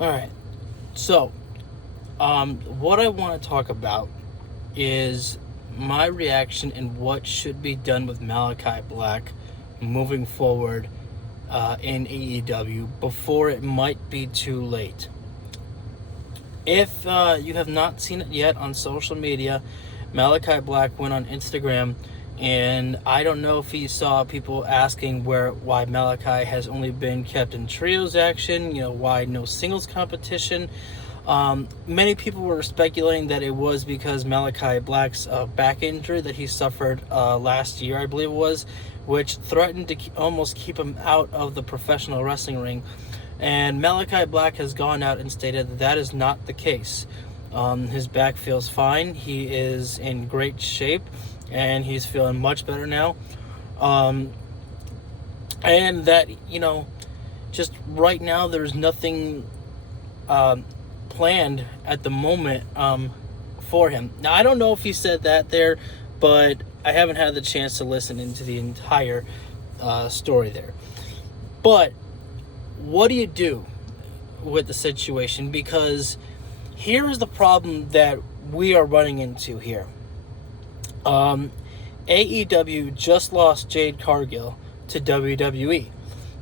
All right. So, what I want to talk about is my reaction and what should be done with Malakai Black moving forward in AEW before it might be too late. If you have not seen it yet on social media, Malakai Black went on Instagram, and I don't know if he saw people asking why Malakai has only been kept in trios action, why no singles competition. Many people were speculating that it was because Malakai Black's back injury that he suffered last year, I believe it was, which threatened to almost keep him out of the professional wrestling ring. And Malakai Black has gone out and stated that is not the case. His back feels fine. He is in great shape, and he's feeling much better now. And that, just right now there's nothing planned at the moment for him. Now, I don't know if he said that there, but I haven't had the chance to listen into the entire story there. But what do you do with the situation? Because here is the problem that we are running into here. AEW just lost Jade Cargill to WWE.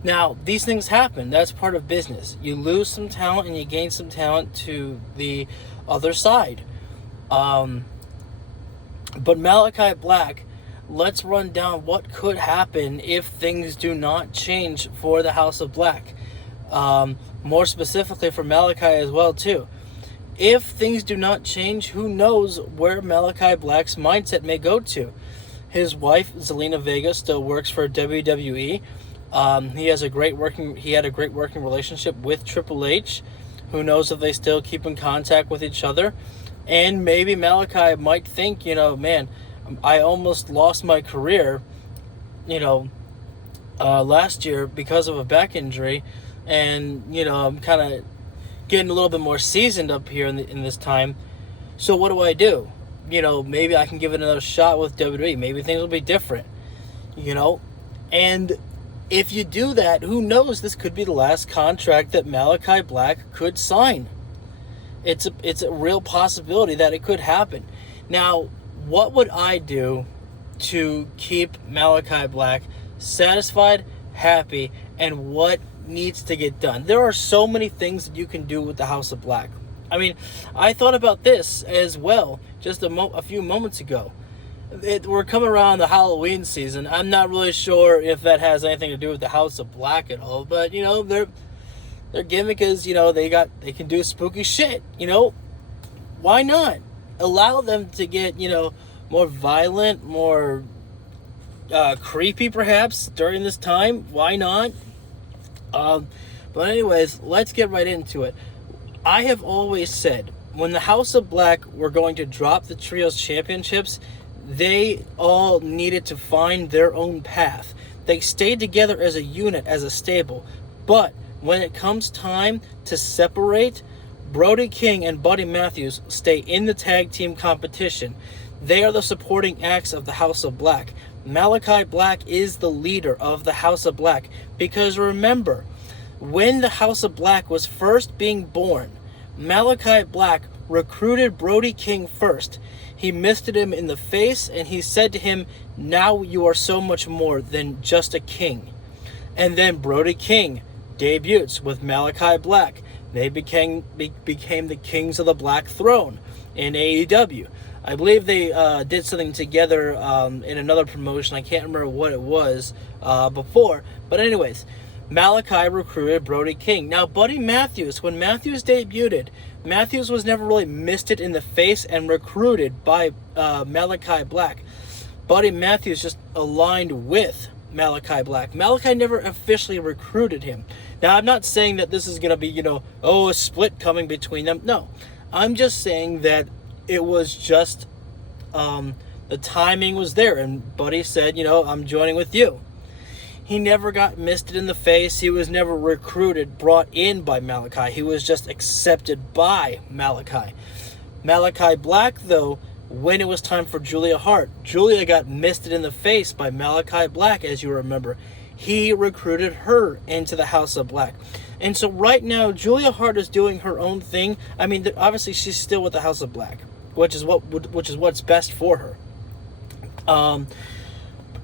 Now, these things happen. That's part of business. You lose some talent and you gain some talent to the other side. But Malakai Black, let's run down what could happen if things do not change for the House of Black. More specifically for Malakai as well, too. If things do not change, who knows where Malakai Black's mindset may go to. His wife, Zelina Vega, still works for WWE. He had a great working relationship with Triple H. Who knows if they still keep in contact with each other. And maybe Malakai might think, man, I almost lost my career, last year because of a back injury. And, I'm kind of getting a little bit more seasoned up here in this time. So what do? Maybe I can give it another shot with WWE. Maybe things will be different, And if you do that, who knows? This could be the last contract that Malakai Black could sign. It's a real possibility that it could happen. Now, what would I do to keep Malakai Black satisfied, happy, and what needs to get done? There are so many things that you can do with the House of Black. I mean, I thought about this as well just a few moments ago. We're coming around the Halloween season. I'm not really sure if that has anything to do with the House of Black at all, but their gimmick is they can do spooky shit. Why not allow them to get more violent, more creepy perhaps during this time? Why not? But anyways, let's get right into it. I have always said when the House of Black were going to drop the Trios Championships, they all needed to find their own path. They stayed together as a unit, as a stable. But when it comes time to separate, Brody King and Buddy Matthews stay in the tag team competition. They are the supporting acts of the House of Black. Malakai Black is the leader of the House of Black. Because remember, when the House of Black was first being born, Malakai Black recruited Brody King first. He misted him in the face and he said to him, "Now you are so much more than just a king." And then Brody King debuts with Malakai Black. They became the kings of the Black Throne in AEW. I believe they did something together in another promotion. I can't remember what it was before. But anyways, Malakai recruited Brody King. Now, Buddy Matthews, when Matthews debuted, Matthews was never really misted in the face and recruited by Malakai Black. Buddy Matthews just aligned with Malakai Black. Malakai never officially recruited him. Now, I'm not saying that this is going to be, a split coming between them. No, I'm just saying that it was just the timing was there. And Buddy said, I'm joining with you. He never got misted in the face. He was never recruited, brought in by Malakai. He was just accepted by Malakai. Malakai Black, though, when it was time for Julia Hart, Julia got misted in the face by Malakai Black, as you remember. He recruited her into the House of Black. And so right now, Julia Hart is doing her own thing. I mean, obviously she's still with the House of Black, which is what's best for her.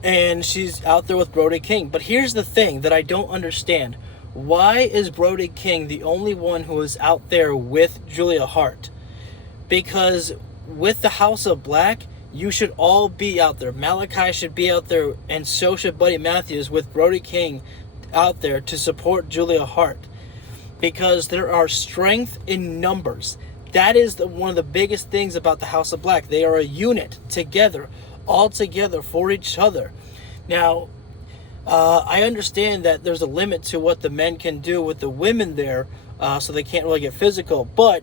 And she's out there with Brody King. But here's the thing that I don't understand. Why is Brody King the only one who is out there with Julia Hart? Because with the House of Black, you should all be out there. Malakai should be out there, and so should Buddy Matthews with Brody King out there to support Julia Hart. Because there are strength in numbers. That is one of the biggest things about the House of Black. They are a unit together, all together for each other. Now, I understand that there's a limit to what the men can do with the women there, so they can't really get physical. But,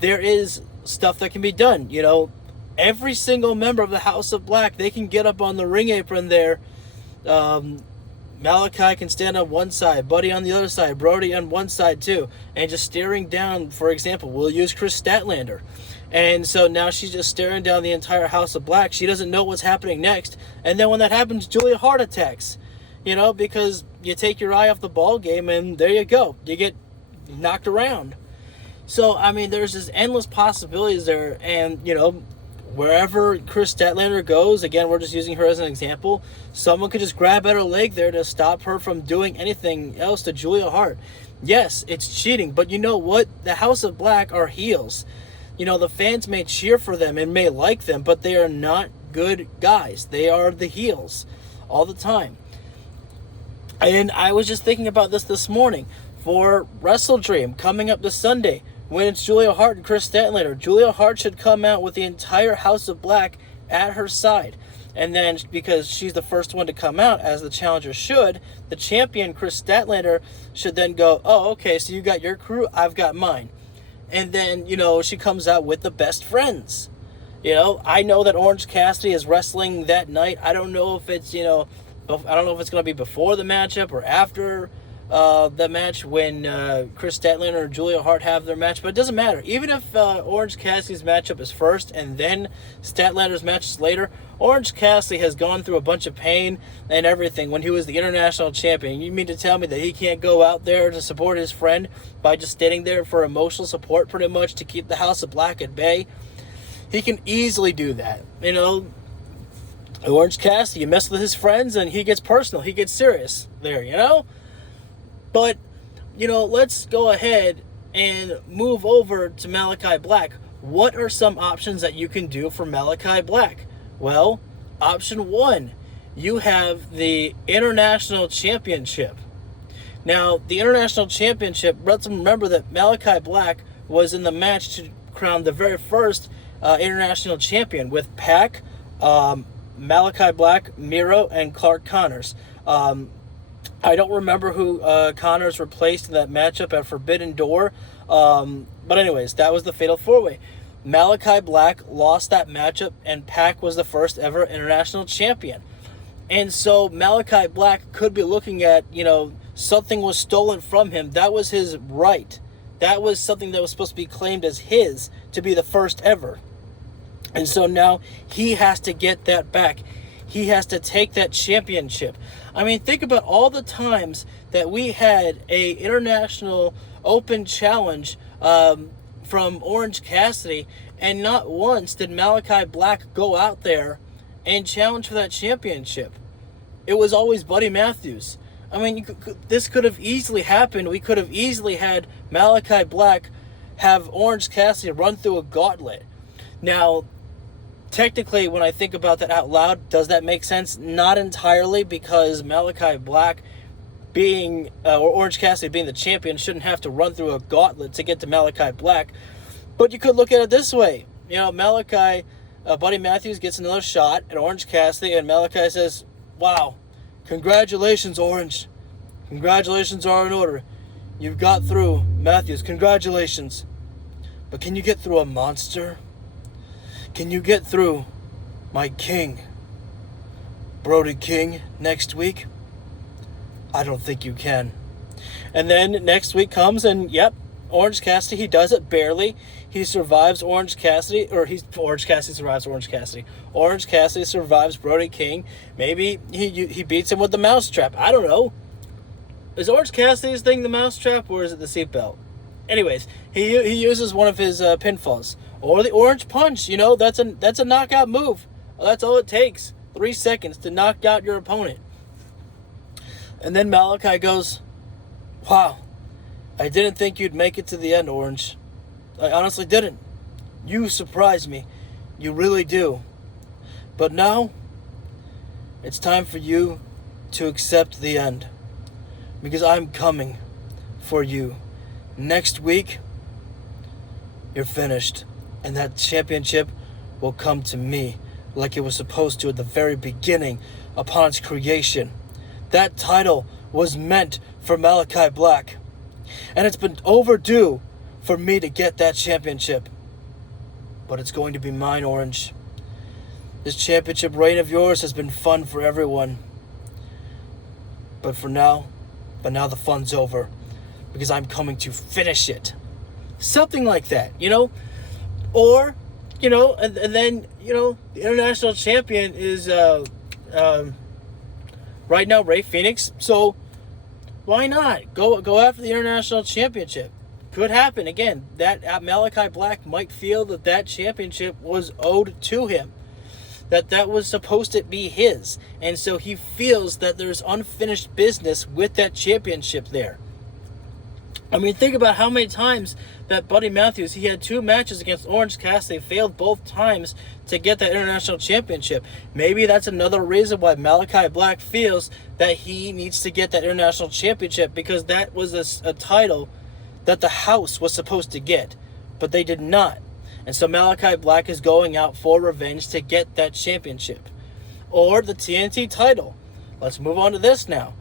there is stuff that can be done. Every single member of the House of Black, they can get up on the ring apron there. Malakai can stand on one side, Buddy on the other side, Brody on one side too, and just staring down. For example, we'll use Chris Statlander. And so now she's just staring down the entire House of Black. She doesn't know what's happening next. And then when that happens, Julia Hart attacks. Because you take your eye off the ball game and there you go. You get knocked around. So, I mean, there's just endless possibilities there. And, wherever Chris Statlander goes, again, we're just using her as an example, someone could just grab at her leg there to stop her from doing anything else to Julia Hart. Yes, it's cheating, but you know what? The House of Black are heels. The fans may cheer for them and may like them, but they are not good guys. They are the heels all the time. And I was just thinking about this morning for Wrestle Dream coming up this Sunday when it's Julia Hart and Chris Statlander. Julia Hart should come out with the entire House of Black at her side. And then, because she's the first one to come out, as the challenger should, the champion, Chris Statlander, should then go, oh, okay, so you got your crew, I've got mine. And then, she comes out with the best friends. I know that Orange Cassidy is wrestling that night. I don't know if it's, I don't know if it's going to be before the matchup or after the match when Chris Statlander and Julia Hart have their match. But it doesn't matter. Even if Orange Cassidy's matchup is first and then Statlander's match is later, Orange Cassidy has gone through a bunch of pain and everything when he was the international champion. You mean to tell me that he can't go out there to support his friend by just standing there for emotional support pretty much to keep the House of Black at bay? He can easily do that. Orange Cassidy, you mess with his friends and he gets personal. He gets serious there, But, let's go ahead and move over to Malakai Black. What are some options that you can do for Malakai Black? Well, option one, you have the International Championship. Now, the International Championship, let's remember that Malakai Black was in the match to crown the very first International Champion with Pac, Malakai Black, Miro, and Clark Connors. I don't remember who Connors replaced in that matchup at Forbidden Door. But anyways, that was the Fatal 4-Way. Malakai Black lost that matchup, and Pac was the first ever international champion. And so Malakai Black could be looking at, something was stolen from him. That was his right. That was something that was supposed to be claimed as his to be the first ever. And so now he has to get that back. He has to take that championship. I mean, think about all the times that we had a international open challenge from Orange Cassidy, and not once did Malakai Black go out there and challenge for that championship. It was always Buddy Matthews. I mean, this could have easily happened. We could have easily had Malakai Black have Orange Cassidy run through a gauntlet. Now, technically, when I think about that out loud, does that make sense? Not entirely, because Malakai Black being, or Orange Cassidy being the champion, shouldn't have to run through a gauntlet to get to Malakai Black. But you could look at it this way. Malakai, Buddy Matthews gets another shot at Orange Cassidy, and Malakai says, wow, congratulations, Orange. Congratulations are in order. You've got through, Matthews, congratulations. But can you get through a monster? Can you get through my king, Brody King, next week? I don't think you can. And then next week comes, and yep, Orange Cassidy, he does it barely. He survives Orange Cassidy, Orange Cassidy survives Orange Cassidy. Orange Cassidy survives Brody King. Maybe he beats him with the mousetrap. I don't know. Is Orange Cassidy's thing the mousetrap, or is it the seatbelt? Anyways, he uses one of his pinfalls. Or the orange punch, that's a knockout move. That's all it takes. 3 seconds to knock out your opponent. And then Malakai goes, "Wow, I didn't think you'd make it to the end, Orange. I honestly didn't. You surprise me. You really do. But now, it's time for you to accept the end. Because I'm coming for you. Next week, you're finished. And that championship will come to me like it was supposed to at the very beginning upon its creation. That title was meant for Malakai Black. And it's been overdue for me to get that championship. But it's going to be mine, Orange. This championship reign of yours has been fun for everyone. But now the fun's over. Because I'm coming to finish it." Something like that, Or, and then, the international champion is right now Rey Fenix. So why not go after the international championship? Could happen again. That Malakai Black might feel that championship was owed to him, that was supposed to be his, and so he feels that there's unfinished business with that championship there. I mean, think about how many times that Buddy Matthews, he had 2 matches against Orange Cassidy, failed both times to get that international championship. Maybe that's another reason why Malakai Black feels that he needs to get that international championship, because that was a title that the house was supposed to get, but they did not. And so Malakai Black is going out for revenge to get that championship. Or the TNT title. Let's move on to this now.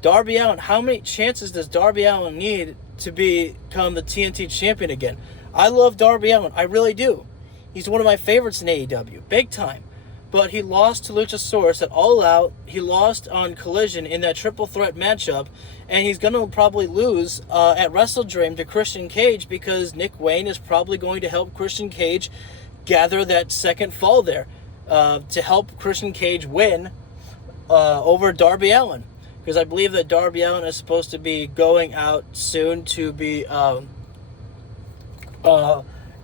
Darby Allin, how many chances does Darby Allin need to become the TNT champion again? I love Darby Allin. I really do. He's one of my favorites in AEW. Big time. But he lost to Luchasaurus at All Out. He lost on Collision in that triple threat matchup. And he's going to probably lose at Wrestle Dream to Christian Cage, because Nick Wayne is probably going to help Christian Cage gather that second fall there to help Christian Cage win over Darby Allin. Because I believe that Darby Allin is supposed to be going out soon to be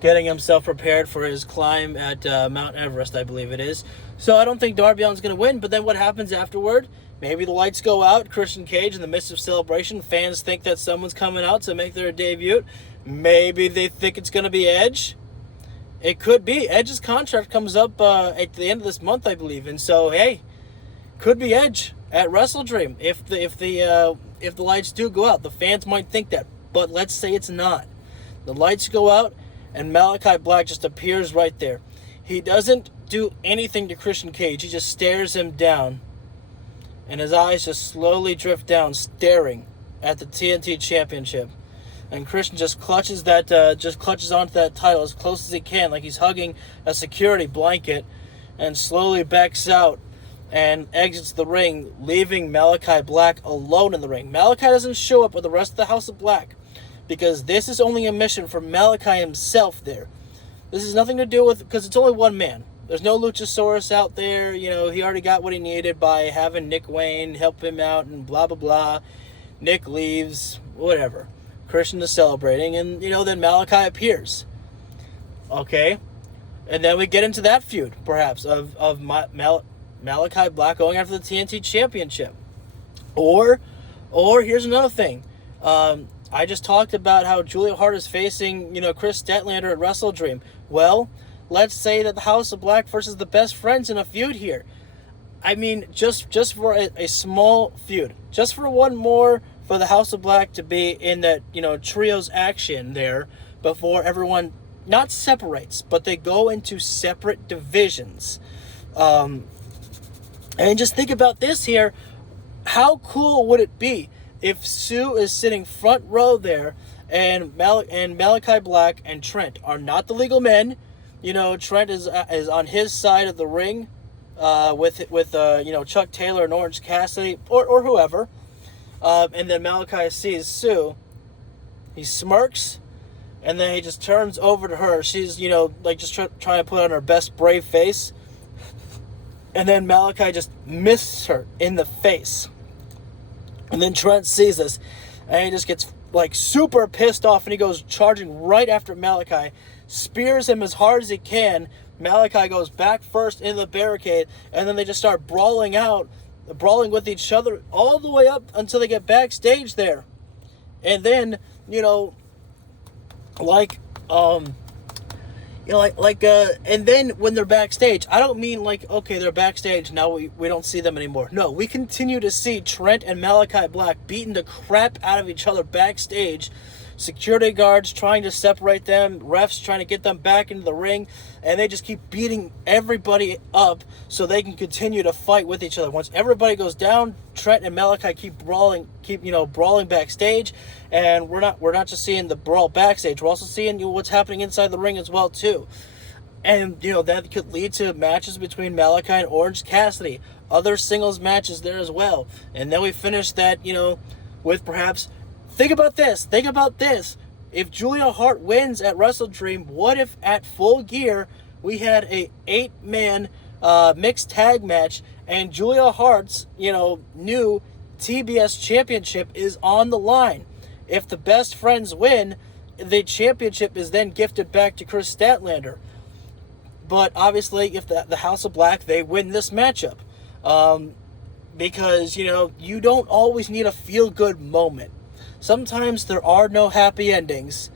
getting himself prepared for his climb at Mount Everest, I believe it is. So I don't think Darby Allin's going to win, but then what happens afterward? Maybe the lights go out, Christian Cage in the midst of celebration. Fans think that someone's coming out to make their debut. Maybe they think it's going to be Edge. It could be. Edge's contract comes up at the end of this month, I believe. And so, hey, could be Edge at Wrestle Dream if the lights do go out. The fans might think that, but let's say it's not. The lights go out, and Malakai Black just appears right there. He doesn't do anything to Christian Cage. He just stares him down, and his eyes just slowly drift down, staring at the TNT Championship. And Christian just clutches onto that title as close as he can, like he's hugging a security blanket, and slowly backs out and exits the ring, leaving Malakai Black alone in the ring. Malakai doesn't show up with the rest of the House of Black, because this is only a mission for Malakai himself there. This has nothing to do with, because it's only one man. There's no Luchasaurus out there. He already got what he needed by having Nick Wayne help him out and blah, blah, blah. Nick leaves, whatever. Christian is celebrating, and, then Malakai appears. Okay? And then we get into that feud, perhaps, of Malakai Black going after the TNT Championship. Or here's another thing. I just talked about how Julia Hart is facing, Chris Statlander at Wrestle Dream. Well, let's say that the House of Black versus the Best Friends in a feud here. I mean, just for a small feud. Just for one more for the House of Black to be in that, trios action there before everyone not separates, but they go into separate divisions. And just think about this here. How cool would it be if Sue is sitting front row there, and Malakai Black and Trent are not the legal men? Trent is on his side of the ring with Chuck Taylor and Orange Cassidy or whoever. And then Malakai sees Sue. He smirks, and then he just turns over to her. She's, just trying to put on her best brave face. And then Malakai just misses her in the face. And then Trent sees this, and he just gets like super pissed off, and he goes charging right after Malakai, spears him as hard as he can. Malakai goes back first in the barricade, and then they just start brawling with each other all the way up until they get backstage there. And then, and then when they're backstage, I don't mean like, okay, they're backstage, now we don't see them anymore. No, we continue to see Trent and Malakai Black beating the crap out of each other backstage. Security guards trying to separate them, refs trying to get them back into the ring, and they just keep beating everybody up so they can continue to fight with each other. Once everybody goes down, Trent and Malakai keep brawling backstage, and we're not just seeing the brawl backstage, we're also seeing what's happening inside the ring as well too. And that could lead to matches between Malakai and Orange Cassidy, other singles matches there as well. And then we finish that, with perhaps Think about this. If Julia Hart wins at Wrestle Dream, what if at Full Gear we had a 8-man mixed tag match, and Julia Hart's, new TBS championship is on the line? If the best friends win, the championship is then gifted back to Chris Statlander. But obviously, if the House of Black, they win this matchup. Because, you don't always need a feel-good moment. Sometimes there are no happy endings.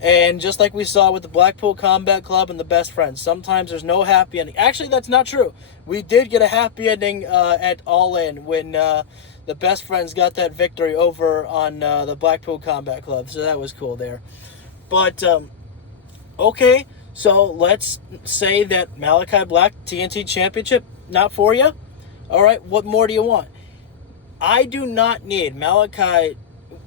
And just like we saw with the Blackpool Combat Club and the Best Friends, sometimes there's no happy ending. Actually, that's not true. We did get a happy ending at All In when the Best Friends got that victory over on the Blackpool Combat Club. So that was cool there. But, okay, so let's say that Malakai Black TNT Championship, not for you? All right, what more do you want? I do not need Malakai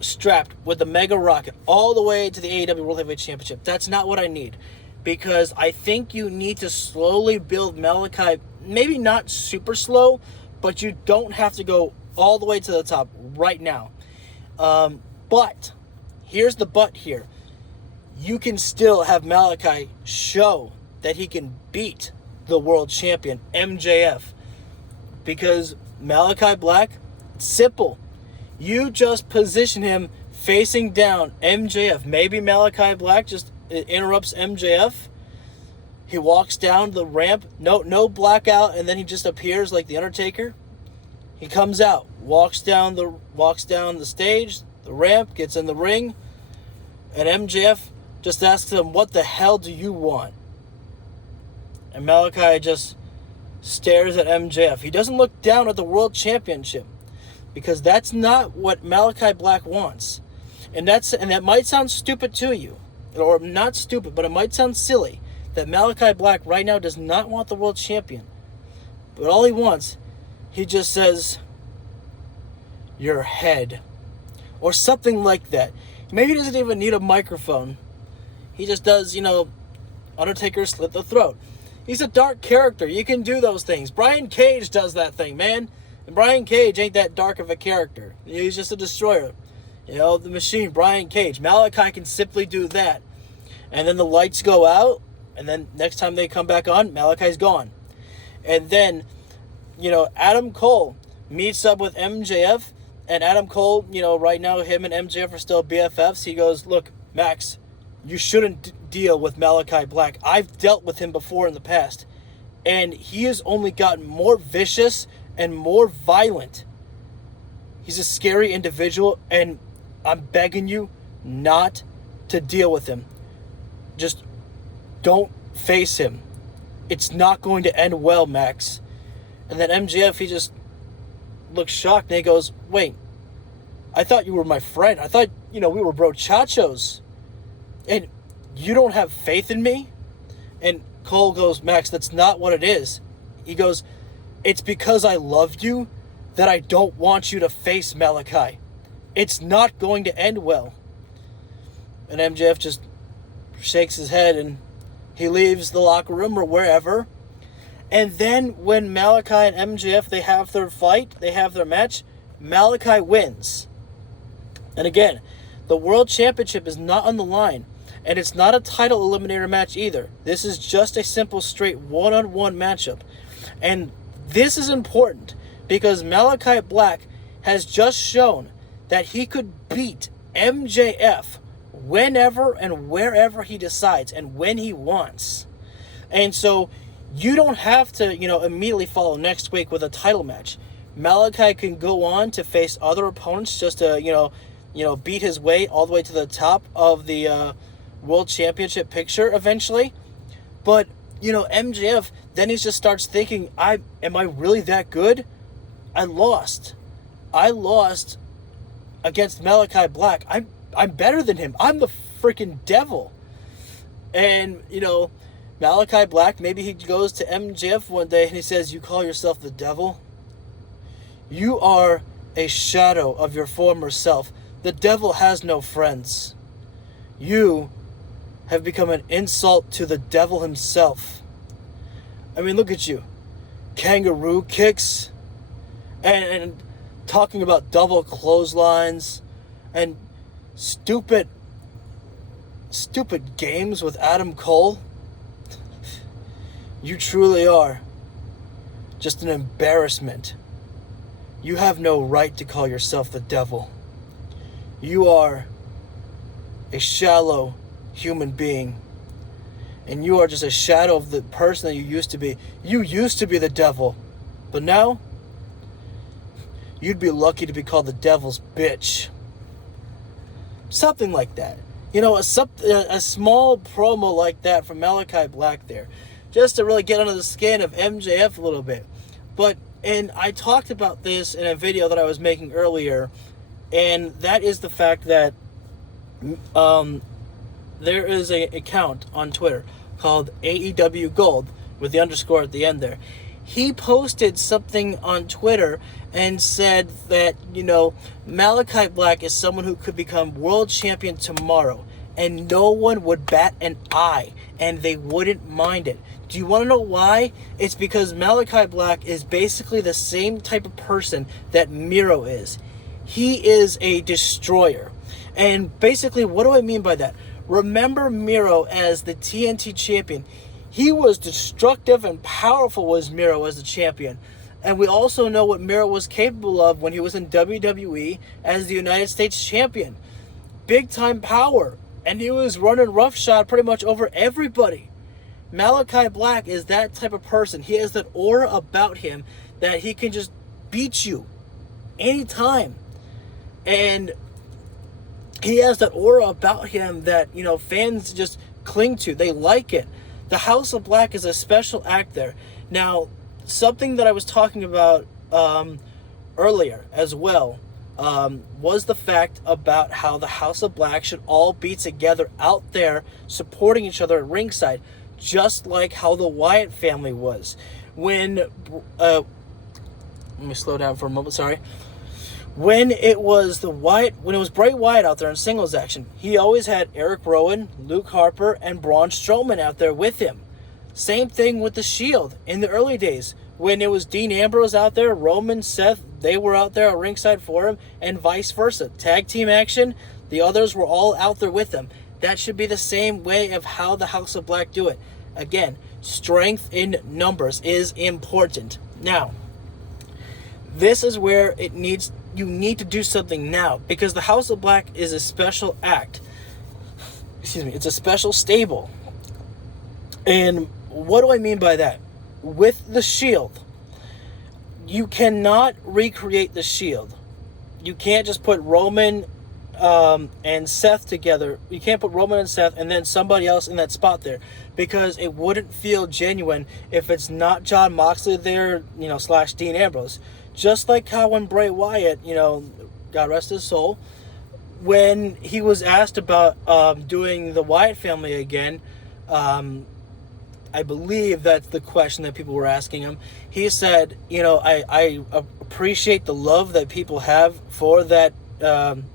strapped with the Mega Rocket all the way to the AEW World Heavyweight Championship. That's not what I need, because I think you need to slowly build Malakai, maybe not super slow, but you don't have to go all the way to the top right now. But here's the but here. You can still have Malakai show that he can beat the world champion MJF, because Malakai Black, simple. You just position him facing down MJF. Maybe Malakai Black just interrupts MJF. He walks down the ramp. No blackout, and then he just appears like the Undertaker. He comes out, walks down the stage, the ramp, gets in the ring, and MJF just asks him, "What the hell do you want?" And Malakai just stares at MJF. He doesn't look down at the World Championship, because that's not what Malakai Black wants. And that might sound stupid to you, or not stupid, but it might sound silly, that Malakai Black right now does not want the world champion. But all he wants, he just says, "Your head," or something like that. Maybe he doesn't even need a microphone. He just does, Undertaker slit the throat. He's a dark character. You can do those things. Brian Cage does that thing, man. And Brian Cage ain't that dark of a character. He's just a destroyer. The Machine, Brian Cage. Malakai can simply do that. And then the lights go out, and then next time they come back on, Malakai's gone. And then, Adam Cole meets up with MJF, and Adam Cole, right now him and MJF are still BFFs. He goes, "Look, Max, you shouldn't deal with Malakai Black. I've dealt with him before in the past, and he has only gotten more vicious and more violent. He's a scary individual, and I'm begging you not to deal with him. Just don't face him. It's not going to end well, Max." And then MJF, he just looks shocked, and he goes, "Wait, I thought you were my friend. I thought, we were brochachos. And you don't have faith in me?" And Cole goes, "Max, that's not what it is." He goes, "It's because I love you that I don't want you to face Malakai. It's not going to end well." And MJF just shakes his head, and he leaves the locker room or wherever. And then when Malakai and MJF, they have their fight, they have their match, Malakai wins. And again, the World Championship is not on the line. And it's not a title eliminator match either. This is just a simple, straight one-on-one matchup. And this is important because Malakai Black has just shown that he could beat MJF whenever and wherever he decides and when he wants. And so you don't have to, immediately follow next week with a title match. Malakai can go on to face other opponents just to, beat his way all the way to the top of the World Championship picture eventually. But, MJF, then he just starts thinking, am I really that good? I lost against Malakai Black. I'm better than him. I'm the freaking devil. And, Malakai Black, maybe he goes to MJF one day and he says, you call yourself the devil? You are a shadow of your former self. The devil has no friends. You have become an insult to the devil himself. I mean, look at you. Kangaroo kicks and talking about double clotheslines and stupid games with Adam Cole. You truly are just an embarrassment. You have no right to call yourself the devil. You are a shallow human being. And you are just a shadow of the person that you used to be. You used to be the devil. But now, you'd be lucky to be called the devil's bitch. Something like that. A small promo like that from Malakai Black there. Just to really get under the skin of MJF a little bit. And I talked about this in a video that I was making earlier. And that is the fact that there is an account on Twitter called AEW Gold with the underscore at the end there. He posted something on Twitter and said that, Malakai Black is someone who could become world champion tomorrow and no one would bat an eye and they wouldn't mind it. Do you want to know why? It's because Malakai Black is basically the same type of person that Miro is. He is a destroyer. And basically, what do I mean by that? Remember Miro as the TNT champion. He was destructive and powerful was Miro as the champion. And we also know what Miro was capable of when he was in WWE as the United States champion. Big time power. And he was running roughshod pretty much over everybody. Malakai Black is that type of person. He has that aura about him that he can just beat you anytime. And he has that aura about him that, fans just cling to. They like it. The House of Black is a special act there. Now, something that I was talking about earlier as well was the fact about how the House of Black should all be together out there supporting each other at ringside, just like how the Wyatt family was. Let me slow down for a moment, sorry. When it was Bray Wyatt out there in singles action, he always had Eric Rowan, Luke Harper, and Braun Strowman out there with him. Same thing with the Shield in the early days. When it was Dean Ambrose out there, Roman, Seth, they were out there at ringside for him, and vice versa. Tag team action, the others were all out there with him. That should be the same way of how the House of Black do it. Again, strength in numbers is important. Now, this is where you need to do something now, because the House of Black is a special act. It's a special stable. And what do I mean by that? With the Shield, you cannot recreate the Shield. You can't just put Roman and Seth together. You can't put Roman and Seth and then somebody else in that spot there, because it wouldn't feel genuine if it's not John Moxley there, / Dean Ambrose. Just like how when Bray Wyatt, God rest his soul, when he was asked about doing the Wyatt family again, I believe that's the question that people were asking him. He said, I appreciate the love that people have for that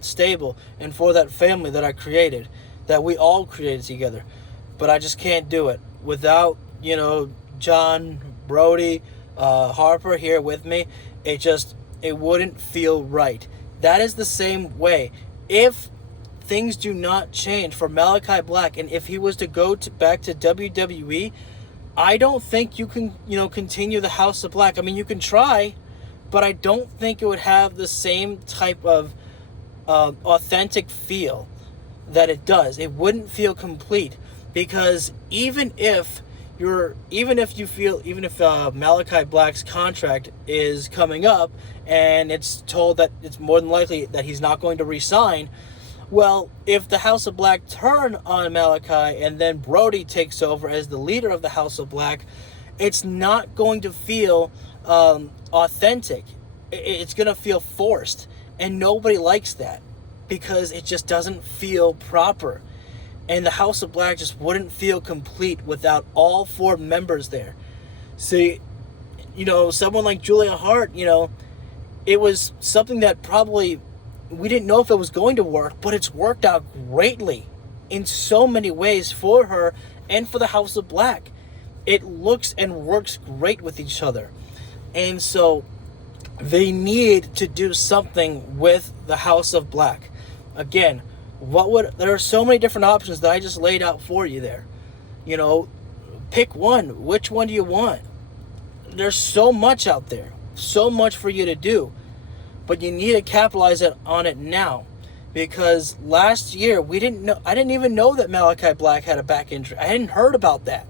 stable and for that family that I created, that we all created together. But I just can't do it without, John, Brody, Harper here with me. It wouldn't feel right. That is the same way. If things do not change for Malakai Black, and if he was to go back to WWE, I don't think you can, continue the House of Black. I mean, you can try, but I don't think it would have the same type of authentic feel that it does. It wouldn't feel complete, because even if Malakai Black's contract is coming up and it's told that it's more than likely that he's not going to re-sign, well, if the House of Black turn on Malakai and then Brody takes over as the leader of the House of Black, it's not going to feel authentic. It's going to feel forced, and nobody likes that because it just doesn't feel proper. And the House of Black just wouldn't feel complete without all 4 members there. See, someone like Julia Hart, it was something that probably we didn't know if it was going to work, but it's worked out greatly in so many ways for her and for the House of Black. It looks and works great with each other. And so they need to do something with the House of Black. Again, there are so many different options that I just laid out for you there. Pick one. Which one do you want? There's so much out there, so much for you to do, but you need to capitalize on it now, because last year I didn't even know that Malakai Black had a back injury. I hadn't heard about that,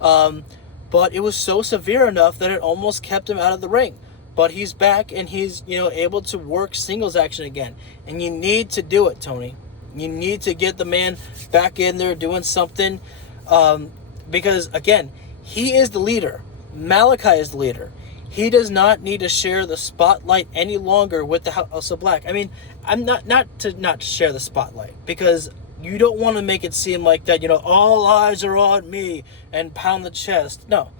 but it was so severe enough that it almost kept him out of the ring. But he's back, and he's able to work singles action again, and you need to do it, Tony. You need to get the man back in there doing something, because, again, he is the leader. Malakai is the leader. He does not need to share the spotlight any longer with the House of Black. I mean, I'm not to share the spotlight, because you don't want to make it seem like that, all eyes are on me and pound the chest. No.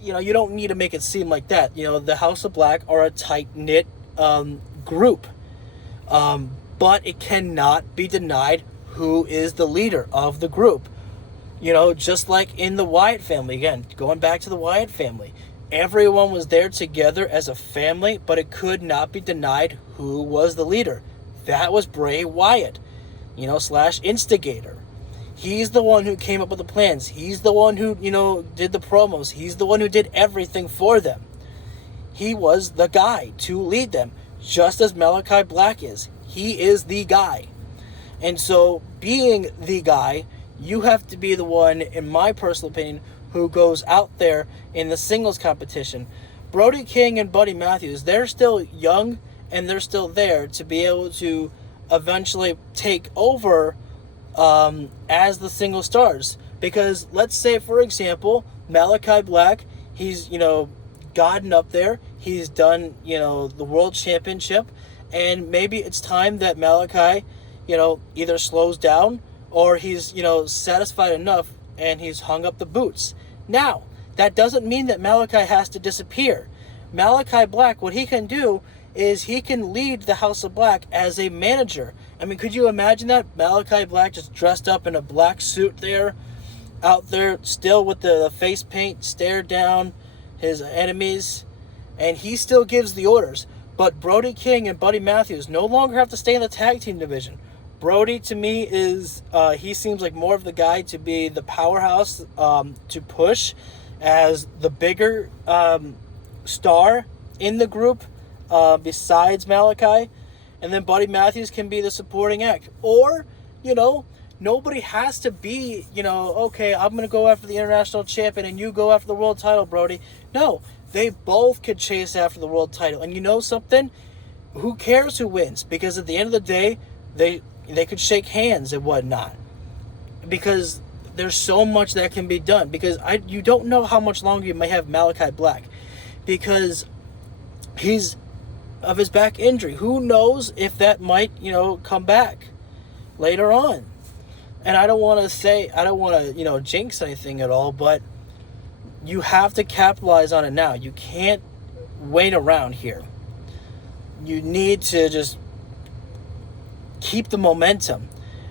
You don't need to make it seem like that. The House of Black are a tight-knit group. But it cannot be denied who is the leader of the group. Just like in the Wyatt family. Again, going back to the Wyatt family. Everyone was there together as a family, but it could not be denied who was the leader. That was Bray Wyatt, / instigator. He's the one who came up with the plans. He's the one who, did the promos. He's the one who did everything for them. He was the guy to lead them, just as Malakai Black is. He is the guy. And so, being the guy, you have to be the one, in my personal opinion, who goes out there in the singles competition. Brody King and Buddy Matthews, they're still young, and they're still there to be able to eventually take over as the single stars. Because let's say, for example, Malakai Black, he's gotten up there, he's done the world championship, and maybe it's time that Malakai either slows down, or he's satisfied enough and he's hung up the boots. Now, that doesn't mean that Malakai has to disappear. Malakai Black, what he can do is he can lead the House of Black as a manager. I mean, could you imagine that? Malakai Black just dressed up in a black suit there, out there, still with the face paint, stare down his enemies, and he still gives the orders. But Brody King and Buddy Matthews no longer have to stay in the tag team division. Brody, to me, he seems like more of the guy to be the powerhouse, to push as the bigger star in the group, besides Malakai. And then Buddy Matthews can be the supporting act. Or, nobody has to be, okay, I'm going to go after the international champion and you go after the world title, Brody. No, they both could chase after the world title. And you know something? Who cares who wins? Because at the end of the day, they could shake hands and whatnot. Because there's so much that can be done. Because you don't know how much longer you may have Malakai Black. Because he's of his back injury. Who knows if that might, come back later on. And I don't want to jinx anything at all, but you have to capitalize on it now. You can't wait around here. You need to just keep the momentum.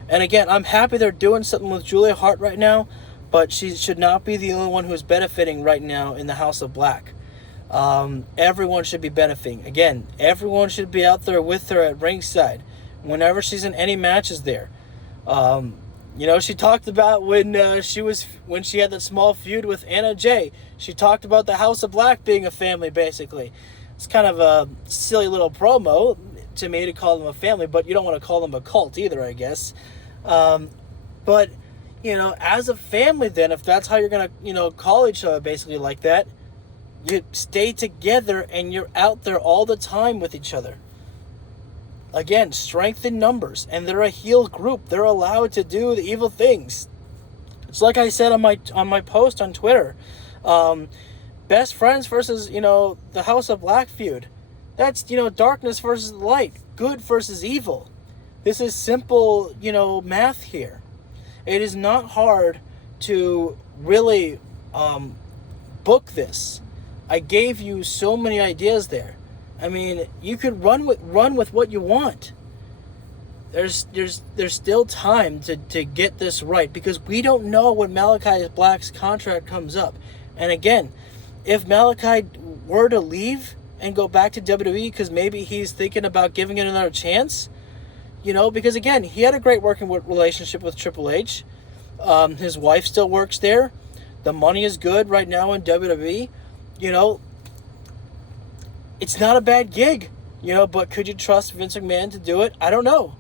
And again, I'm happy they're doing something with Julia Hart right now, but she should not be the only one who's benefiting right now in the House of Black. Everyone should be benefiting. Again, everyone should be out there with her at ringside whenever she's in any matches there. She talked about when she had that small feud with Anna Jay. She talked about the House of Black being a family, basically. It's kind of a silly little promo to me to call them a family, but you don't want to call them a cult either, I guess. But, as a family then, if that's how you're going to, call each other basically like that, you stay together and you're out there all the time with each other. Again, strength in numbers, and they're a heel group. They're allowed to do the evil things. It's like I said on my post on Twitter. Best friends versus, the House of Black feud. That's, darkness versus light. Good versus evil. This is simple, math here. It is not hard to really book this. I gave you so many ideas there. I mean, you could run with what you want. There's still time to get this right, because we don't know when Malakai Black's contract comes up. And again, if Malakai were to leave and go back to WWE because maybe he's thinking about giving it another chance, because again, he had a great working relationship with Triple H. His wife still works there. The money is good right now in WWE. It's not a bad gig, but could you trust Vince McMahon to do it? I don't know.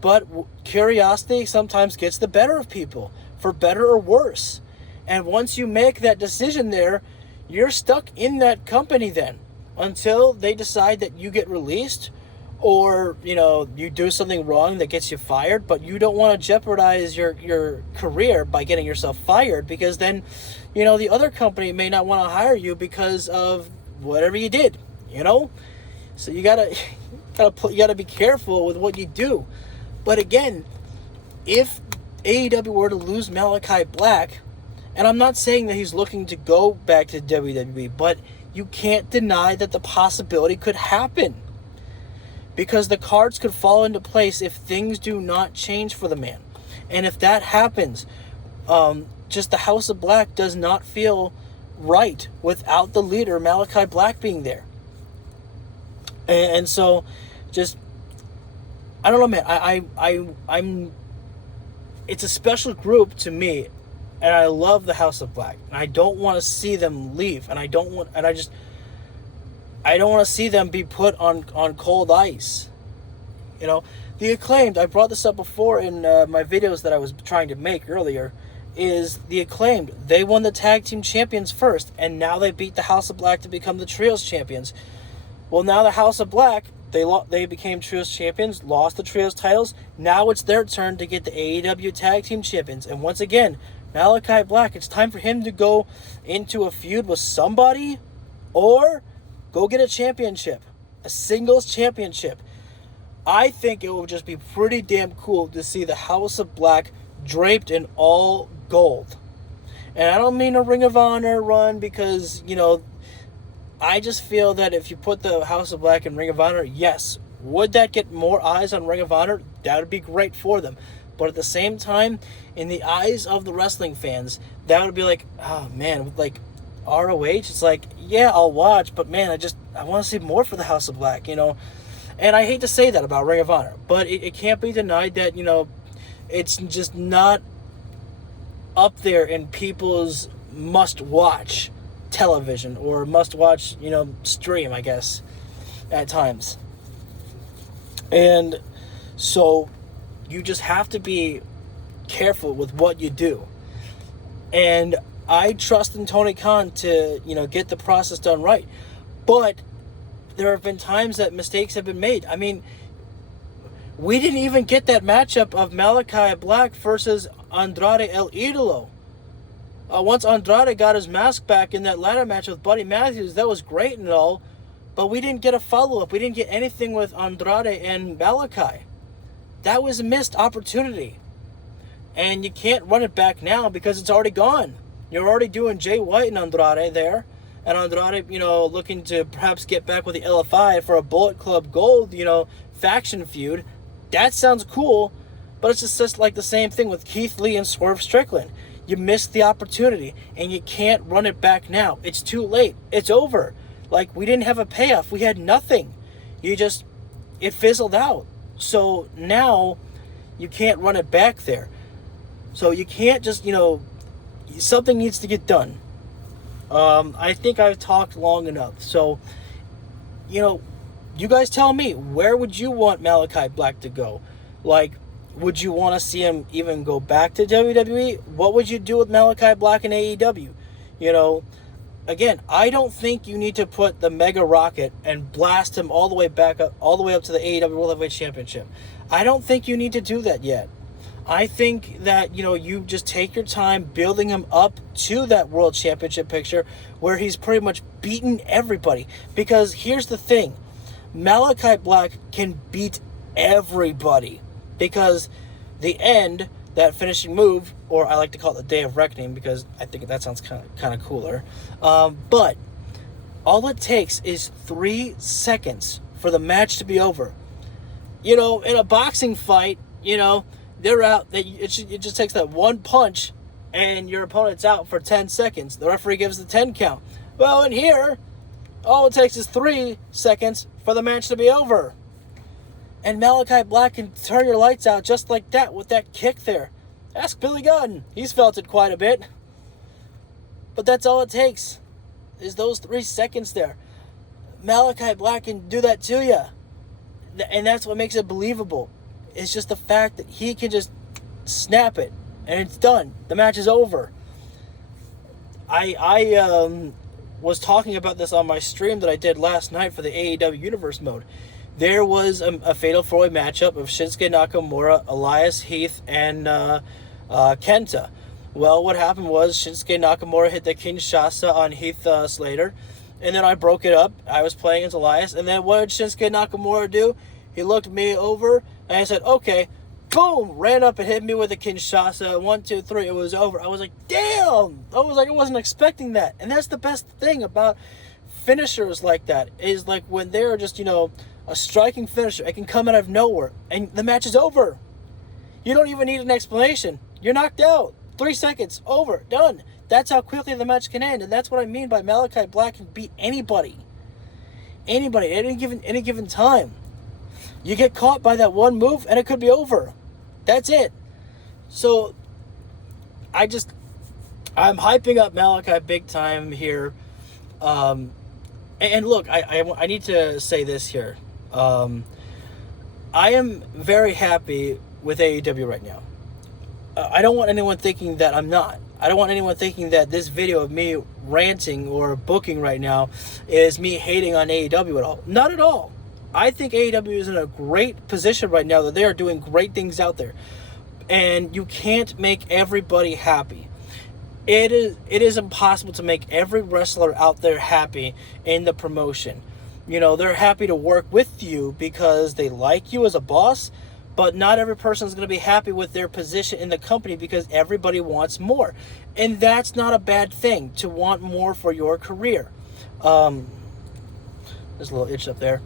But curiosity sometimes gets the better of people, for better or worse. And once you make that decision there, you're stuck in that company then until they decide that you get released, or, you do something wrong that gets you fired, but you don't want to jeopardize your career by getting yourself fired, because then, the other company may not want to hire you because of whatever you did, So you gotta be careful with what you do. But again, if AEW were to lose Malakai Black, and I'm not saying that he's looking to go back to WWE, but you can't deny that the possibility could happen. Because the cards could fall into place if things do not change for the man. And if that happens, just the House of Black does not feel right without the leader, Malakai Black, being there. And so, just, I don't know, man. I'm. It's a special group to me, and I love the House of Black. And I don't want to see them leave, and I don't want to see them be put on cold ice. The Acclaimed, I brought this up before in my videos that I was trying to make earlier, is the Acclaimed. They won the Tag Team Champions first, and now they beat the House of Black to become the Trios Champions. Well, now the House of Black, they became Trios Champions, lost the Trios titles. Now it's their turn to get the AEW Tag Team Champions. And once again, Malakai Black, it's time for him to go into a feud with somebody, or go get a championship, a singles championship. I think it would just be pretty damn cool to see the House of Black draped in all gold. And I don't mean a Ring of Honor run, because, I just feel that if you put the House of Black in Ring of Honor, yes, would that get more eyes on Ring of Honor? That would be great for them. But at the same time, in the eyes of the wrestling fans, that would be like, oh man, like ROH, it's like, yeah, I'll watch, but man, I want to see more for the House of Black, And I hate to say that about Ring of Honor, but it can't be denied that, it's just not up there in people's must-watch television, or must-watch, stream, I guess, at times. And so you just have to be careful with what you do. And I trust in Tony Khan to, get the process done right. But there have been times that mistakes have been made. I mean, we didn't even get that matchup of Malakai Black versus Andrade El Idolo. Once Andrade got his mask back in that ladder match with Buddy Matthews, that was great and all, but we didn't get a follow-up. We didn't get anything with Andrade and Malakai. That was a missed opportunity. And you can't run it back now because it's already gone. You're already doing Jay White and Andrade there. And Andrade, looking to perhaps get back with the LFI for a Bullet Club Gold, faction feud. That sounds cool, but it's just like the same thing with Keith Lee and Swerve Strickland. You missed the opportunity, and you can't run it back now. It's too late. It's over. Like, we didn't have a payoff. We had nothing. It fizzled out. So now you can't run it back there. So you can't just, something needs to get done. I think I've talked long enough. So you guys tell me, where would you want Malakai Black to go? Like, would you want to see him even go back to WWE? What would you do with Malakai Black in AEW? Again, I don't think you need to put the mega rocket and blast him all the way up to the AEW World Heavyweight Championship. I don't think you need to do that yet. I think that, you just take your time building him up to that World Championship picture where he's pretty much beaten everybody. Because here's the thing, Malakai Black can beat everybody. Because the end, that finishing move, or I like to call it the Day of Reckoning because I think that sounds kind of cooler. But all it takes is 3 seconds for the match to be over. In a boxing fight, they're out. It just takes that one punch, and your opponent's out for 10 seconds. The referee gives the 10 count. Well, in here, all it takes is 3 seconds for the match to be over. And Malakai Black can turn your lights out just like that with that kick there. Ask Billy Gunn. He's felt it quite a bit. But that's all it takes, is those 3 seconds there. Malakai Black can do that to you. And that's what makes it believable. It's just the fact that he can just snap it and it's done. The match is over. I was talking about this on my stream that I did last night for the AEW Universe mode. There was a Fatal 4-Way matchup of Shinsuke Nakamura, Elias Heath, and Kenta. Well, what happened was Shinsuke Nakamura hit the Kinshasa on Heath Slater, and then I broke it up. I was playing as Elias, and then what did Shinsuke Nakamura do? He looked me over, and I said, okay, boom, ran up and hit me with a Kinshasa. 1, 2, 3, it was over. I was like, damn! I wasn't expecting that. And that's the best thing about finishers like that, is like when they're just, a striking finisher, it can come out of nowhere, and the match is over. You don't even need an explanation. You're knocked out. 3 seconds, over, done. That's how quickly the match can end, and that's what I mean by Malakai Black can beat anybody. Anybody, at any given time. You get caught by that one move, and it could be over. That's it. So, I'm hyping up Malakai big time here. And look, I need to say this here. I am very happy with AEW right now. I don't want anyone thinking that I'm not. I don't want anyone thinking that this video of me ranting or booking right now is me hating on AEW at all. Not at all. I think AEW is in a great position right now that they are doing great things out there. And you can't make everybody happy. It is impossible to make every wrestler out there happy in the promotion. They're happy to work with you because they like you as a boss, but not every person is going to be happy with their position in the company because everybody wants more. And that's not a bad thing, to want more for your career. There's a little itch up there.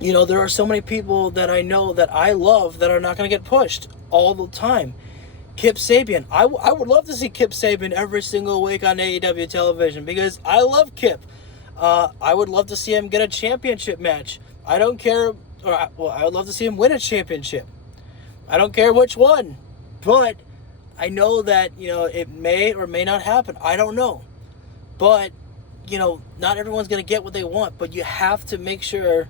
There are so many people that I know that I love that are not going to get pushed all the time. Kip Sabian. I would love to see Kip Sabian every single week on AEW television because I love Kip. I would love to see him get a championship match. I don't care. I would love to see him win a championship. I don't care which one. But I know that, it may or may not happen. I don't know. But, not everyone's going to get what they want. But you have to make sure.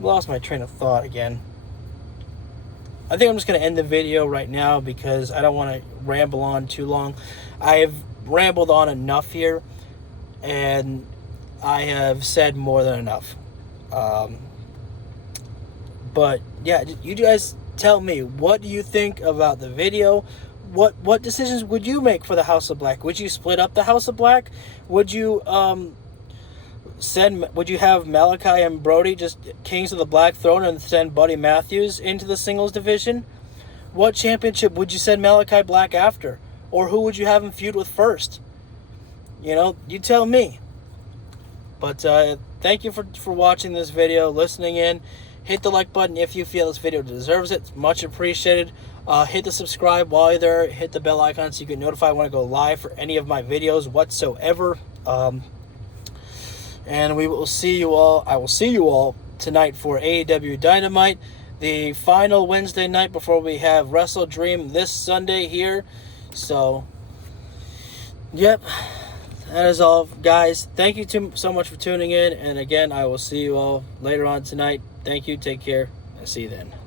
Lost my train of thought again. I think I'm just going to end the video right now because I don't want to ramble on too long. I've rambled on enough here, and I have said more than enough. But yeah, you guys tell me, what do you think about the video? What decisions would you make for the House of Black? Would you split up the House of Black? Would you would you have Malakai and Brody just Kings of the Black Throne and send Buddy Matthews into the singles division? What championship would you send Malakai Black after? Or who would you have him feud with first? You tell me. But thank you for watching this video, listening in. Hit the like button if you feel this video deserves it. It's much appreciated. Hit the subscribe while you're there. Hit the bell icon so you get notified when I go live for any of my videos whatsoever. And we will see you all. I will see you all tonight for AEW Dynamite, the final Wednesday night before we have Wrestle Dream this Sunday here. So, yep. that is all, guys. Thank you so much for tuning in. And again, I will see you all later on tonight. Thank you. Take care. I'll see you then.